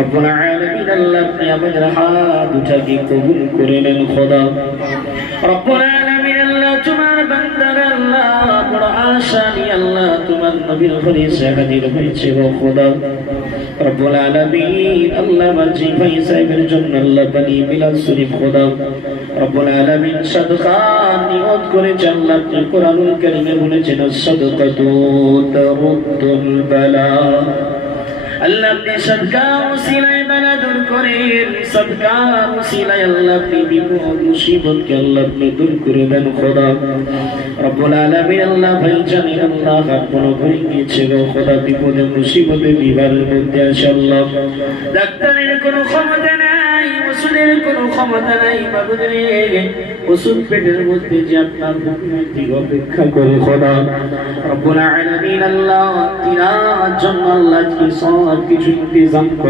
রব্বুল আলামিন আল্লাহ আপনি আমাদের হাত দুটাকে কবুল করে নেন খোদা। রব্বুল আলামিন আল্লাহ তোমার বান্দার আল্লাহ বড় আশা নিয়ে আল্লাহ তোমার নবীর ঘরে হাজির হয়েছে গো খোদা। রব্বুল আলামিন আল্লাহ মাঝি ভাই সাহেবের জন্য আল্লাহ বলি মিলাদ শরীফ খোদা। রব্বুল আলামিন সাদকা নিয়ত করে আল্লাহ কোরআনুল কারীমে বলেছেন সাদকাতু তারুদ্দুল বালা। আল্লাহ আপনি সদকা ওসিলায় বালা দূর করেন, সদকা ওসিলায় আল্লাহ আপনি বিপদ মুসিবতকে আল্লাহ আপনি দূর করে দেন খোদা। রব্বুল আলামিন আল্লাহ ভাই জানি আল্লাহ আপন হয়ে গিয়েছে গো খোদা, বিপদে মুসিবতে বিবারের মধ্যে আছে আল্লাহ। ডাক্তারের কোনো ক্ষমতা নাই, ওষুধের কোনো ক্ষমতা নাই বাবুদের, ওষুধ পেটের মধ্যে যে আপনার দিকে অপেক্ষা করে খোদা। রব্বুল আলামিন আল্লাহ তিনার জন্য আল্লাহ কি সব কিছু ইন্তজাম করা